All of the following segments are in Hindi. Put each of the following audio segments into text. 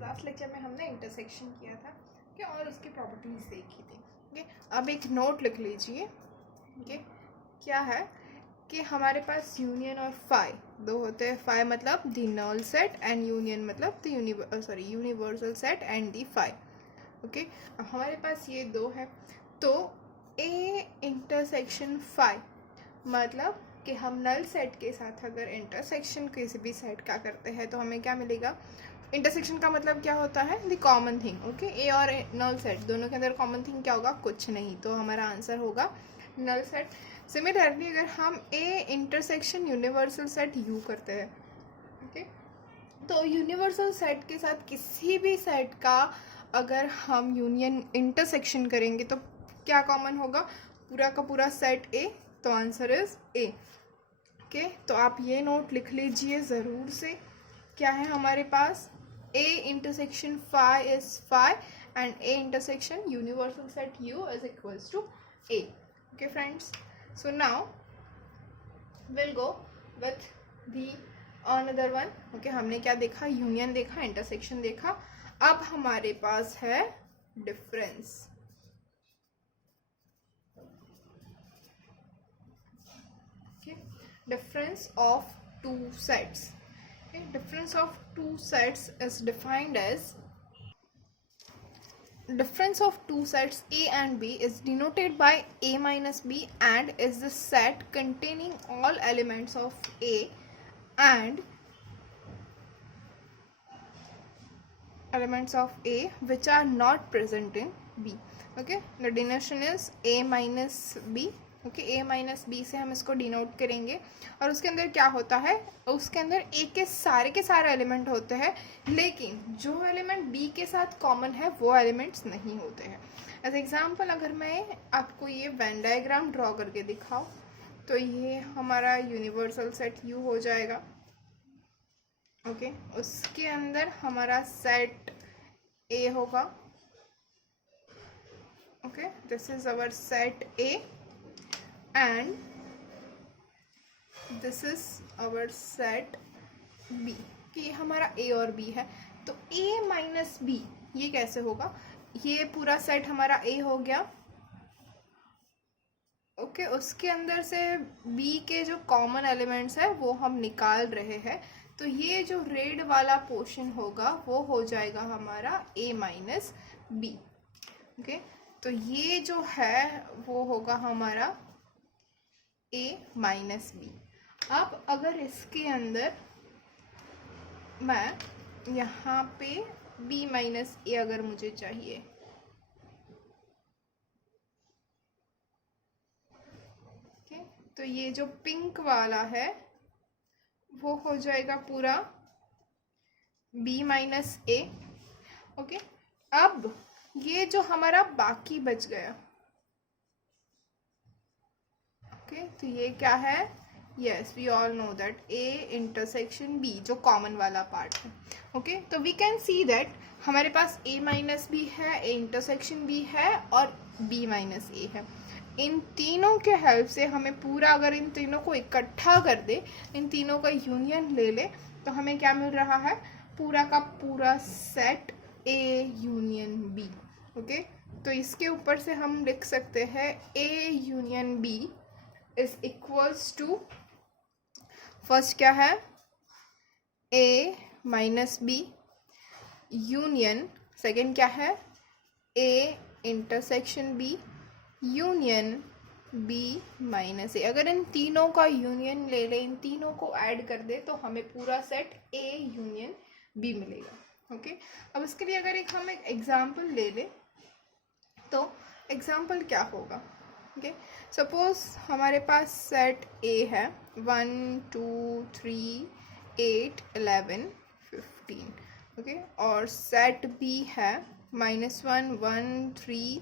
लास्ट लेक्चर में हमने इंटरसेक्शन किया था, ठीक है, और उसकी प्रॉपर्टीज देखी थी, ठीक है। अब एक नोट लिख लीजिए, ठीक है। क्या है कि हमारे पास यूनियन और फाई दो होते हैं। फाई मतलब the null set and union मतलब the universal set and the phi, okay. अब हमारे पास ये दो है, तो ए इंटरसेक्शन फाई मतलब कि हम नल सेट के साथ अगर इंटरसेक्शन किसी भी सेट का करते हैं तो हमें क्या मिलेगा। इंटरसेक्शन का मतलब क्या होता है, द कॉमन थिंग, ओके। ए और नल सेट दोनों के अंदर कॉमन थिंग क्या होगा, कुछ नहीं, तो हमारा आंसर होगा नल सेट। सिमिलरली अगर हम ए इंटरसेक्शन यूनिवर्सल सेट यू करते हैं, ओके, तो यूनिवर्सल सेट के साथ किसी भी सेट का अगर हम यूनियन इंटरसेक्शन करेंगे तो क्या कॉमन होगा, पूरा का पूरा सेट ए, तो आंसर इज ए, ओके। तो आप ये नोट लिख लीजिए ज़रूर से। क्या है हमारे पास, A intersection phi is phi and A intersection universal set U is equals to A, okay friends. So now will go with the another one, okay. हमने क्या देखा, यूनियन देखा, इंटरसेक्शन देखा। अब हमारे पास है difference, difference of two sets, okay. Difference of two sets is defined as, difference of two sets A and B is denoted by A minus B and is the set containing all elements of A and elements of A which are not present in B, okay. The denotation is A minus B, okay. A minus B से हम इसको डिनोट करेंगे और उसके अंदर क्या होता है, उसके अंदर ए के सारे एलिमेंट होते हैं, लेकिन जो एलिमेंट बी के साथ कॉमन है वो एलिमेंट्स नहीं होते हैं। एज एग्जांपल अगर मैं आपको ये वेन डायग्राम ड्रॉ करके दिखाऊं तो ये हमारा यूनिवर्सल सेट यू हो जाएगा, ओके। उसके अंदर हमारा सेट ए होगा, okay. This is our set A and this is our set B, कि ये हमारा A और B है। तो A माइनस B ये कैसे होगा, ये पूरा सेट हमारा A हो गया, ओके। उसके अंदर से B के जो कॉमन एलिमेंट्स है वो हम निकाल रहे हैं, तो ये जो रेड वाला पोर्शन होगा वो हो जाएगा हमारा A माइनस B, ओके। तो ये जो है वो होगा हमारा A माइनस बी। अब अगर इसके अंदर मैं यहाँ पे B माइनस ए अगर मुझे चाहिए, ओके, तो ये जो पिंक वाला है वो हो जाएगा पूरा B माइनस ए, ओके। अब ये जो हमारा बाकी बच गया, ओके, तो ये क्या है, yes we all know that A intersection B जो कॉमन वाला पार्ट है, ओके। तो वी कैन सी दैट हमारे पास ए माइनस बी है, ए इंटरसेक्शन बी है और बी माइनस ए है। इन तीनों के हेल्प से हमें पूरा, अगर इन तीनों को इकट्ठा कर दे, इन तीनों का यूनियन ले ले, तो हमें क्या मिल रहा है, पूरा का पूरा set A union B, okay. तो इसके ऊपर से हम लिख सकते हैं A union B is equals to, first क्या है, A minus B union, second क्या है, A intersection B union B minus A. अगर इन तीनों का यूनियन ले ले, इन तीनों को ऐड कर दे तो हमें पूरा सेट A यूनियन B मिलेगा, ओके। अब इसके लिए अगर हम एक एग्जाम्पल ले ले तो एग्जाम्पल क्या होगा, ओके। सपोज हमारे पास सेट ए है 1 2 3 8 11 15, ओके, और सेट बी है -1 1 3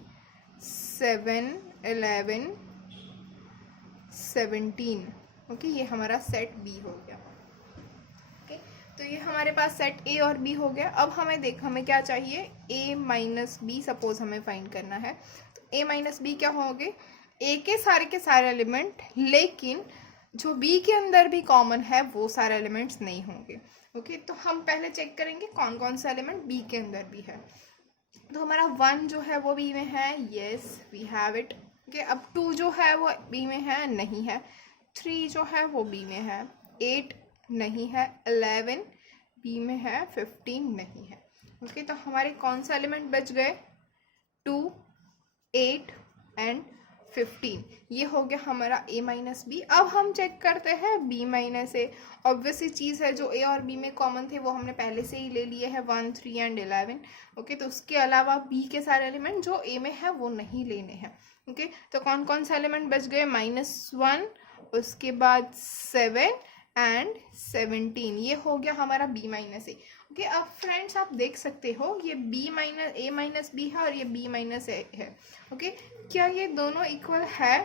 7 11 17, ओके। ये हमारा सेट बी हो गया, ओके। तो ये हमारे पास सेट ए और बी हो गया। अब हमें क्या चाहिए, ए माइनस बी सपोज हमें फाइंड करना है। तो ए माइनस बी क्या होंगे, ए के सारे एलिमेंट, लेकिन जो बी के अंदर भी कॉमन है वो सारे एलिमेंट्स नहीं होंगे, ओके, तो हम पहले चेक करेंगे कौन कौन सा एलिमेंट बी के अंदर भी है। तो हमारा 1 जो है वो बी में है, yes we have it. Okay, अब 2 जो है वो बी में है, नहीं है। 3 जो है वो बी में है, 8 नहीं है, 11 बी में है, 15 नहीं है। ओके, तो हमारे कौन सा एलिमेंट बच गए? 2, 8 एंड 15। ये हो गया हमारा a माइनस बी। अब हम चेक करते हैं b माइनस ए। ऑब्वियसली चीज़ है, जो a और b में कॉमन थे वो हमने पहले से ही ले लिए हैं, 1, 3 एंड 11। ओके, तो उसके अलावा b के सारे एलिमेंट जो a में है वो नहीं लेने हैं। ओके, तो कौन कौन सा एलिमेंट बच गए? -1, उसके बाद 7 एंड 17। ये हो गया हमारा b माइनस ए। ओके, अब फ्रेंड्स आप देख सकते हो ये b minus a minus B है और ये b माइनस ए है। ओके, क्या ये दोनों इक्वल है?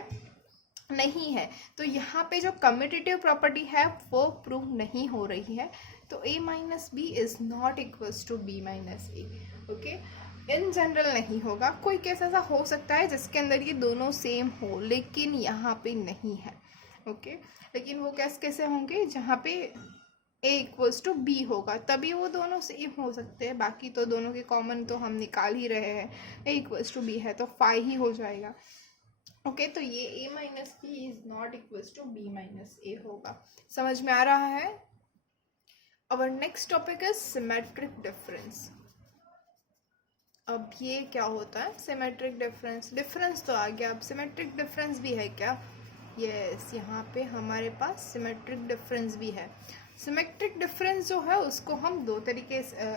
नहीं है। तो यहाँ पे जो कम्यूटेटिव प्रॉपर्टी है वो प्रूव नहीं हो रही है। तो a minus B is not equals to b minus A. Okay, in general नहीं होगा, कोई केस ऐसा हो सकता है जिसके अंदर ये दोनों सेम हो, लेकिन यहाँ पे नहीं है। ओके, लेकिन वो कैसे होंगे? जहाँ पे a इक्वल्स टू बी होगा तभी वो दोनों सेम हो सकते हैं। बाकी तो दोनों के कॉमन तो हम निकाल ही रहे हैं, a इक्वल्स टू बी है तो 5 ही हो जाएगा। ओके, तो ये a minus B is not equals to b minus A होगा। समझ में आ रहा है? Our next topic is symmetric difference. अब ये क्या होता है? सिमेट्रिक डिफरेंस, डिफरेंस तो आ गया, अब सिमेट्रिक डिफरेंस भी है क्या? यस, यहाँ पे हमारे पास सिमेट्रिक डिफरेंस भी है। सिमेट्रिक डिफरेंस जो है उसको हम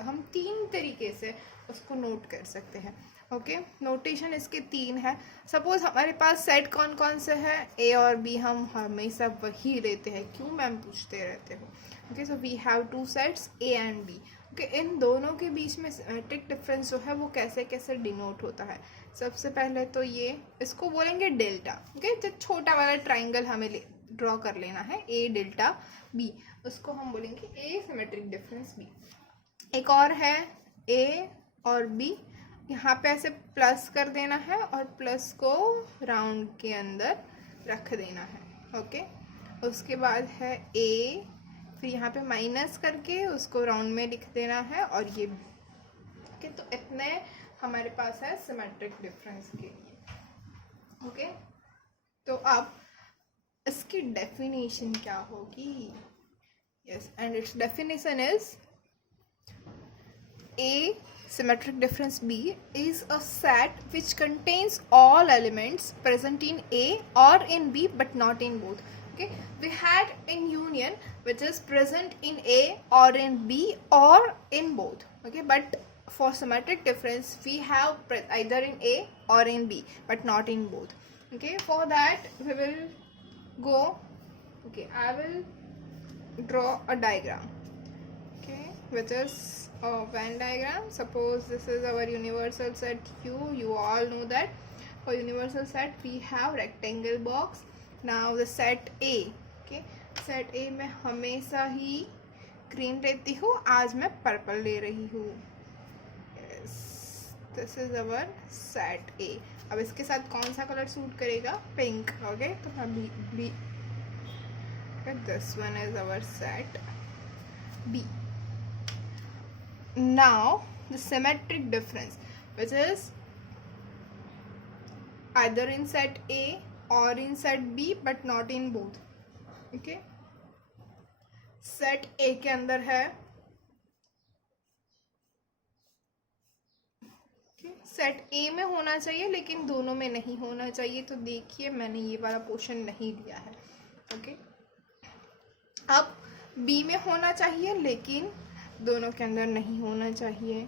हम 3 तरीके से उसको नोट कर सकते हैं। ओके, नोटेशन इसके 3 है। सपोज हमारे पास सेट कौन कौन से है? ए और बी, हम हमेशा वही लेते हैं, क्यों मैम पूछते रहते हो? Okay, so we have 2 sets A and B. Okay, इन दोनों के बीच में सिमेट्रिक डिफरेंस जो है वो कैसे कैसे डिनोट होता है? सबसे पहले तो ये, इसको बोलेंगे डेल्टा। ओके, जो छोटा वाला ट्राइंगल हमें ड्रॉ कर लेना है, ए डेल्टा बी, उसको हम बोलेंगे ए सिमेट्रिक डिफरेंस बी। एक और है ए और बी, यहाँ पे ऐसे प्लस कर देना है और प्लस को राउंड के अंदर रख देना है। ओके, उसके बाद है ए, फिर यहाँ पे माइनस करके उसको राउंड में लिख देना है और ये। ओके, तो इतने हमारे पास है सिमेट्रिक डिफरेंस के लिए। ओके, तो अब इसकी डेफिनेशन क्या होगी? Yes, and it's definition is A symmetric difference B is a set which contains all elements present in A or in B but not in both. Okay, we had in union which is present in A or in B or in both. Okay, but for symmetric difference we have either in A or in B but not in both. Okay, for that we will go, okay, I will draw a diagram, okay, which is a Venn diagram. Suppose this is our universal set U. You all know that for universal set we have rectangle box. Now the set A, okay, set A में हमेशा ही ग्रीन लेती हूँ, आज मैं पर्पल ले रही हूँ। Yes, this is our set A. अब इसके साथ कौन सा कलर सूट करेगा? पिंक। ओके, तो हम this one is our set B. Now the symmetric difference, which is either in set A or in set B but not in both. Okay, set A के अंदर है, सेट A में होना चाहिए लेकिन दोनों में नहीं होना चाहिए। तो देखिए मैंने ये वाला पोर्शन नहीं लिया है। ओके, अब B में होना चाहिए लेकिन दोनों के अंदर नहीं होना चाहिए।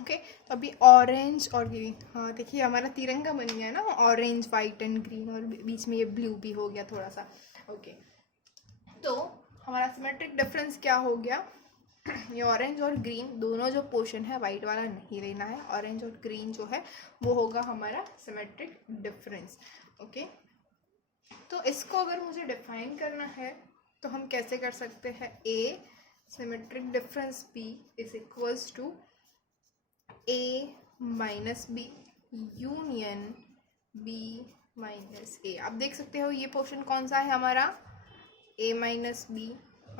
ओके, तो अभी ऑरेंज और ग्रीन, हाँ देखिए हमारा तिरंगा बन गया ना, ऑरेंज वाइट एंड ग्रीन, और बीच में ये ब्लू भी हो गया थोड़ा सा। ओके, तो हमारा सिमेट्रिक डिफरेंस क्या हो गया? ये ऑरेंज और ग्रीन दोनों जो पोर्शन है वाइट वाला नहीं लेना है, ऑरेंज और ग्रीन जो है वो होगा हमारा सिमेट्रिक डिफरेंस। ओके, तो इसको अगर मुझे डिफाइन करना है तो हम कैसे कर सकते हैं? A symmetric difference B is equals to A minus B union B minus A. आप देख सकते हो ये पोर्शन कौन सा है हमारा, ए माइनस बी,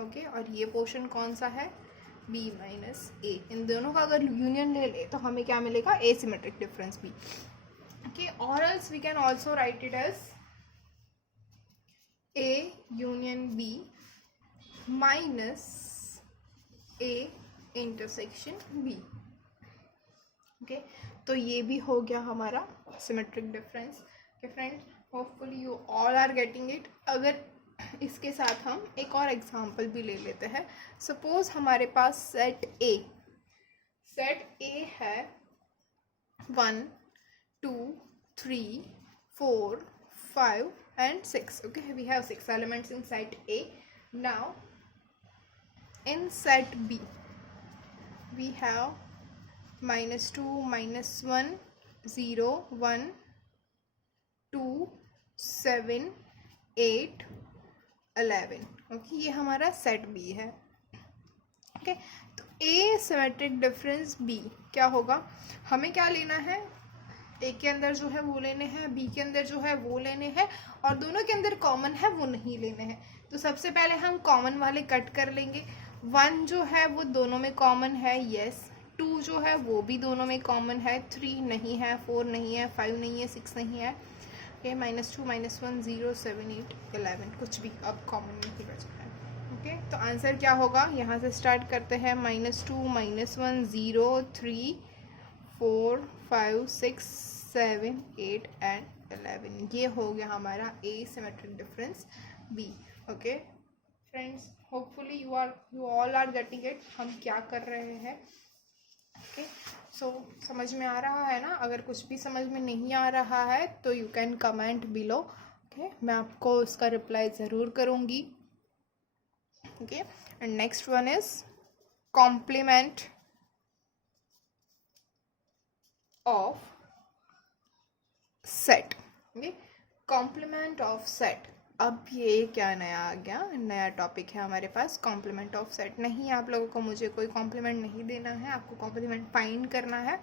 ओके, और ये पोर्शन कौन सा है, बी माइनस ए। इन दोनों का अगर यूनियन ले ले तो हमें क्या मिलेगा, एसिमेट्रिक डिफरेंस बी, ओके। और else we can also write it as A union B minus A intersection B, okay. तो ये भी हो गया हमारा symmetric difference. Okay friends, hopefully you all are getting it. अगर इसके साथ हम एक और एग्जांपल भी ले लेते हैं। सपोज हमारे पास सेट ए है 1 2 3 4 5 and 6, okay, we have 6 elements in set A. Now in set B we have -2 -1 0 1 2 7 8 11, okay, ये हमारा सेट बी है, ओके। तो ए सिमेट्रिक डिफरेंस बी क्या होगा, हमें क्या लेना है, ए के अंदर जो है वो लेने हैं, बी के अंदर जो है वो लेने हैं, और दोनों के अंदर कॉमन है वो नहीं लेने हैं। तो सबसे पहले हम कॉमन वाले कट कर लेंगे। 1 जो है वो दोनों में कॉमन है, यस। 2 जो है वो भी दोनों में कॉमन है, 3 नहीं है, 4 नहीं है, 5 नहीं है, 6 नहीं है, ओके। -2 -1 0 7 8 11 कुछ भी अब कॉमन नहीं बचा है, ओके। तो आंसर क्या होगा, यहाँ से स्टार्ट करते हैं, -2 -1 0 3 4 5 6 7 8 एंड 11। ये हो गया हमारा A symmetric difference B, okay friends. Hopefully you all are getting it, हम क्या कर रहे हैं, ओके। सो समझ में आ रहा है ना। अगर कुछ भी समझ में नहीं आ रहा है तो you can comment below, okay, मैं आपको उसका रिप्लाई ज़रूर करूँगी, okay. And next one is complement of set, okay, complement of set. अब ये क्या नया आ गया, नया टॉपिक है हमारे पास, कॉम्प्लीमेंट ऑफ सेट। नहीं, आप लोगों को मुझे कोई कॉम्प्लीमेंट नहीं देना है, आपको कॉम्प्लीमेंट फाइंड करना है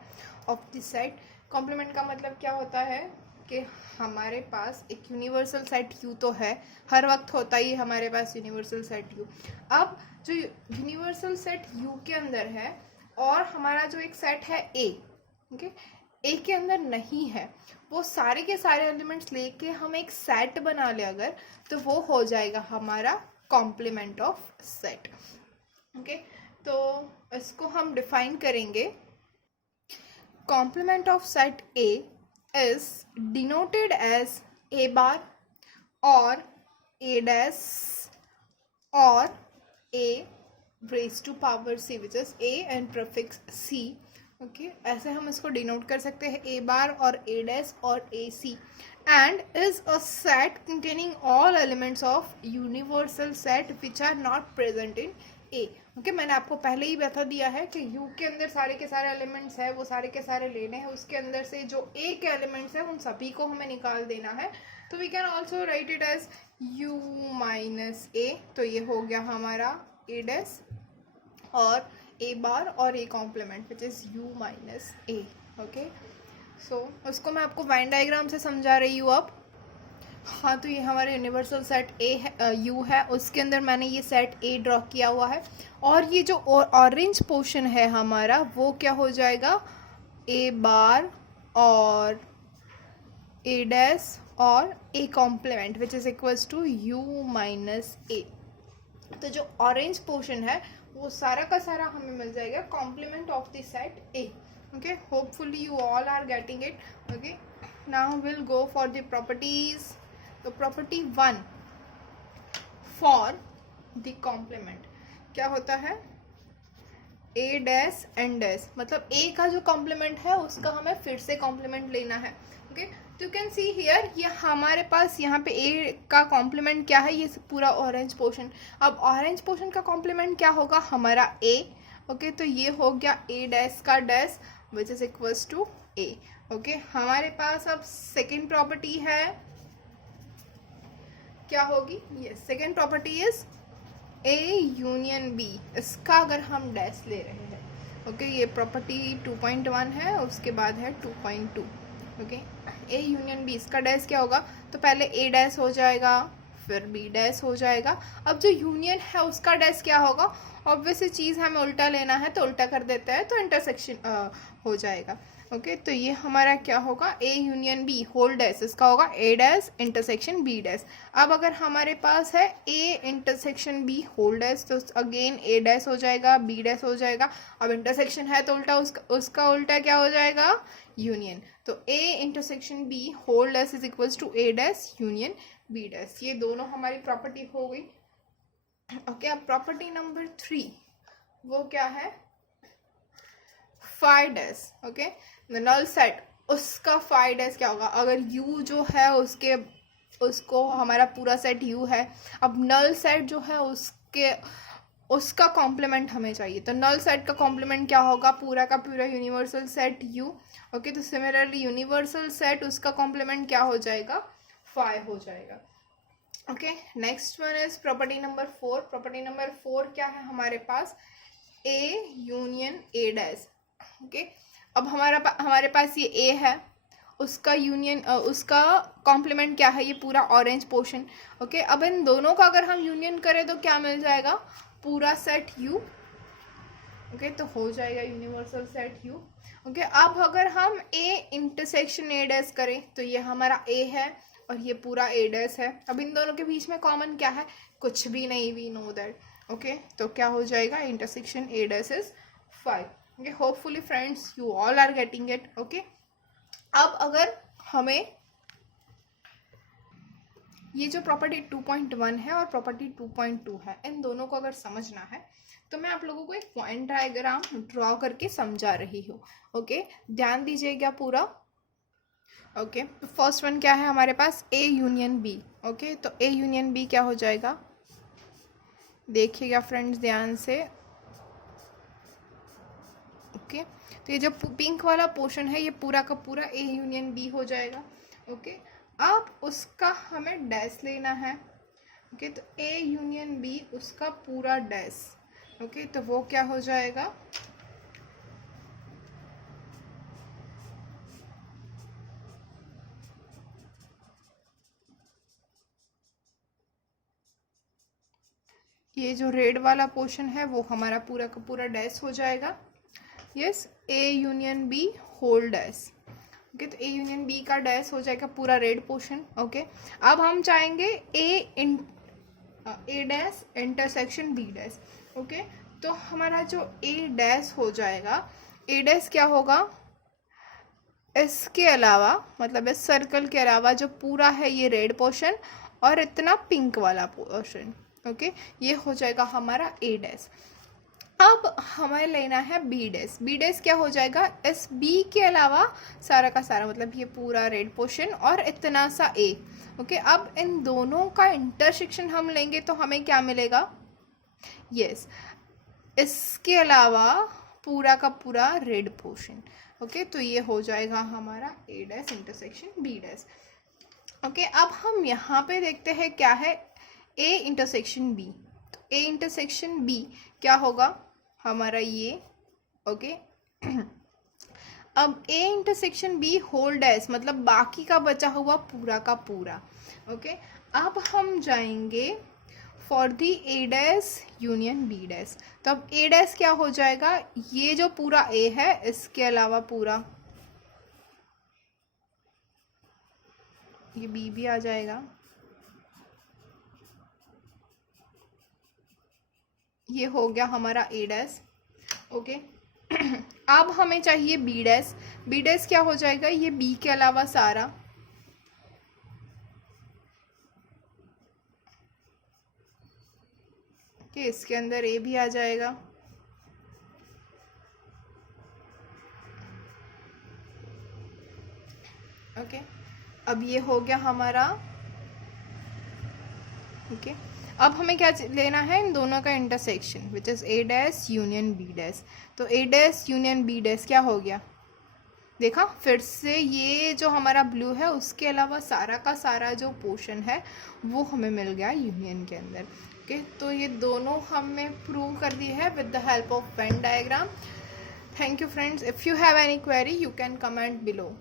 ऑफ द सेट। कॉम्प्लीमेंट का मतलब क्या होता है कि हमारे पास एक यूनिवर्सल सेट यू तो है, हर वक्त होता ही हमारे पास यूनिवर्सल सेट यू। अब जो यूनिवर्सल सेट यू के अंदर है और हमारा जो एक सेट है ए, ओके, ए के अंदर नहीं है, वो सारे के सारे एलिमेंट्स लेके हम एक सेट बना ले अगर, तो वो हो जाएगा हमारा कॉम्प्लीमेंट ऑफ सेट, ओके। तो इसको हम डिफाइन करेंगे। Complement of set A is denoted as A bar और ए डैश और A raise to power C, which is A and prefix C, okay. ऐसे हम इसको डिनोट कर सकते हैं, ए बार और ए डैश और A C, and is a set containing all elements of universal set which are not present in A, okay. मैंने आपको पहले ही बता दिया है कि यू के अंदर सारे के सारे एलिमेंट्स है, वो सारे के सारे लेने हैं, उसके अंदर से जो ए के एलिमेंट्स है उन सभी को हमें निकाल देना है। तो we can also write it as U minus A. तो ये हो गया हमारा ए डैश और ए बार और A complement which is U minus A, okay. So उसको मैं आपको वेन डायग्राम से समझा रही हूँ अब। हाँ, तो ये हमारा यूनिवर्सल सेट ए है, यू है, उसके अंदर मैंने ये सेट ए ड्रॉ किया हुआ है, और ये जो ऑरेंज पोर्शन है हमारा वो क्या हो जाएगा, ए बार और ए डैश और A complement which is equals to U minus A. तो जो ऑरेंज पोर्शन है वो सारा का सारा हमें मिल जाएगा complement of the set A, okay. Hopefully you all are getting it, okay. Now will go for the properties. तो प्रॉपर्टी 1 फॉर द कॉम्प्लीमेंट क्या होता है, ए डैश एंड डैश, मतलब ए का जो कॉम्प्लीमेंट है उसका हमें फिर से कॉम्प्लीमेंट लेना है, ओके। तो यू कैन सी हियर, ये हमारे पास यहाँ पे ए का कॉम्प्लीमेंट क्या है, ये पूरा ऑरेंज पोर्शन। अब ऑरेंज पोर्शन का कॉम्प्लीमेंट क्या होगा, हमारा ए, ओके। तो ये हो गया ए डैश का dash which is equals to A, okay. हमारे पास अब सेकेंड प्रॉपर्टी है, क्या होगी, ये second property is A union B. इसका अगर हम डैश ले रहे हैं, ओके ये प्रॉपर्टी 2.1 है, उसके बाद है 2.2। ओके ए यूनियन बी, इसका डैश क्या होगा, तो पहले ए डैश हो जाएगा फिर बी डैश हो जाएगा। अब जो यूनियन है उसका डैश क्या होगा, ऑब्वियसली चीज़ हमें उल्टा लेना है तो उल्टा कर देता है, तो इंटरसेक्शन हो जाएगा। ओके तो ये हमारा क्या होगा, A union B whole dash, इसका होगा A dash intersection B dash. अब अगर हमारे पास है A intersection B whole dash, तो अगेन ए डैश हो जाएगा बी डैश हो जाएगा। अब इंटरसेक्शन है तो उल्टा उसका उल्टा क्या हो जाएगा, यूनियन। तो A intersection B whole dash is equals to A dash union B dash. ये दोनों हमारी प्रॉपर्टी हो गई। ओके अब प्रॉपर्टी नंबर 3 वो क्या है, phi dash. Okay null set, उसका फाई डैश क्या होगा, अगर यू जो है उसको हमारा पूरा सेट यू है, अब नल सेट जो है उसका कॉम्प्लीमेंट हमें चाहिए, तो नल सेट का कॉम्प्लीमेंट क्या होगा, पूरा का पूरा यूनिवर्सल सेट यू। ओके तो सिमिलरली यूनिवर्सल सेट उसका कॉम्प्लीमेंट क्या हो जाएगा, फाई हो जाएगा। Okay next one is property number 4। Property number 4 क्या है हमारे पास, A union A dash. Okay अब हमारे पास ये ए है, उसका यूनियन उसका कॉम्प्लीमेंट क्या है, ये पूरा ऑरेंज पोर्शन। ओके अब इन दोनों का अगर हम यूनियन करें तो क्या मिल जाएगा, पूरा सेट यू। ओके तो हो जाएगा यूनिवर्सल सेट यू। ओके अब अगर हम ए इंटरसेक्शन ए डैश करें तो ये हमारा ए है और ये पूरा ए डैश है। अब इन दोनों के बीच में कॉमन क्या है, कुछ भी नहीं, वी नो दैट। ओके तो क्या हो जाएगा, intersection A dash is 5। Okay hopefully friends you all are getting it. Okay अब अगर हमें ये जो प्रॉपर्टी 2.1 है और प्रॉपर्टी 2.2 है, इन दोनों को अगर समझना है तो मैं आप लोगों को एक पॉइंट डायग्राम ड्रॉ करके समझा रही हूँ। ओके ध्यान दीजिएगा पूरा। ओके फर्स्ट वन क्या है हमारे पास, ए यूनियन बी। ओके तो ए यूनियन बी क्या हो जाएगा, देखिएगा फ्रेंड्स ध्यान से। ओके तो ये जो पिंक वाला पोर्शन है ये पूरा का पूरा ए यूनियन बी हो जाएगा। ओके अब उसका हमें डैश लेना है। ओके तो ए यूनियन बी उसका पूरा डैश। ओके तो वो क्या हो जाएगा, ये जो रेड वाला पोर्शन है वो हमारा पूरा का पूरा डैश हो जाएगा। Yes A union B whole dash. Okay तो ए यूनियन बी का डैश हो जाएगा पूरा रेड पोर्शन। ओके अब हम चाहेंगे A dash intersection B dash. Okay तो हमारा जो ए डैश हो जाएगा, ए डैश क्या होगा, इसके अलावा मतलब इस सर्कल के अलावा जो पूरा है ये रेड पोर्शन और इतना पिंक वाला पोर्शन। ओके ये हो जाएगा हमारा ए डैश। अब हमें लेना है बी डैश। बी डैश क्या हो जाएगा, इस बी के अलावा सारा का सारा मतलब ये पूरा रेड पोर्शन और इतना सा ए। ओके अब इन दोनों का इंटरसेक्शन हम लेंगे तो हमें क्या मिलेगा, यस इसके अलावा पूरा का पूरा रेड पोर्शन। ओके तो ये हो जाएगा हमारा A dash intersection B dash. Okay अब हम यहाँ पे देखते हैं क्या है, ए इंटरसेक्शन बी। तो ए इंटरसेक्शन बी क्या होगा हमारा ये। ओके अब A intersection B whole dash मतलब बाकी का बचा हुआ पूरा का पूरा। ओके अब हम जाएंगे for the A dash union B dash. तो अब ए डैश क्या हो जाएगा, ये जो पूरा ए है इसके अलावा पूरा ये बी भी आ जाएगा, ये हो गया हमारा ए डैश। ओके अब हमें चाहिए बी डैश। बी डैश क्या हो जाएगा, ये बी के अलावा सारा। ओके इसके अंदर ए भी आ जाएगा। ओके अब ये हो गया हमारा। ओके अब हमें क्या लेना है, इन दोनों का intersection which is A dash union B dash. तो A dash union B dash क्या हो गया, देखा फिर से ये जो हमारा ब्लू है उसके अलावा सारा का सारा जो पोर्शन है वो हमें मिल गया यूनियन के अंदर। ओके तो ये दोनों हमने प्रूव कर दी है with the help of Venn diagram. Thank you friends. If you have any query, you can comment below.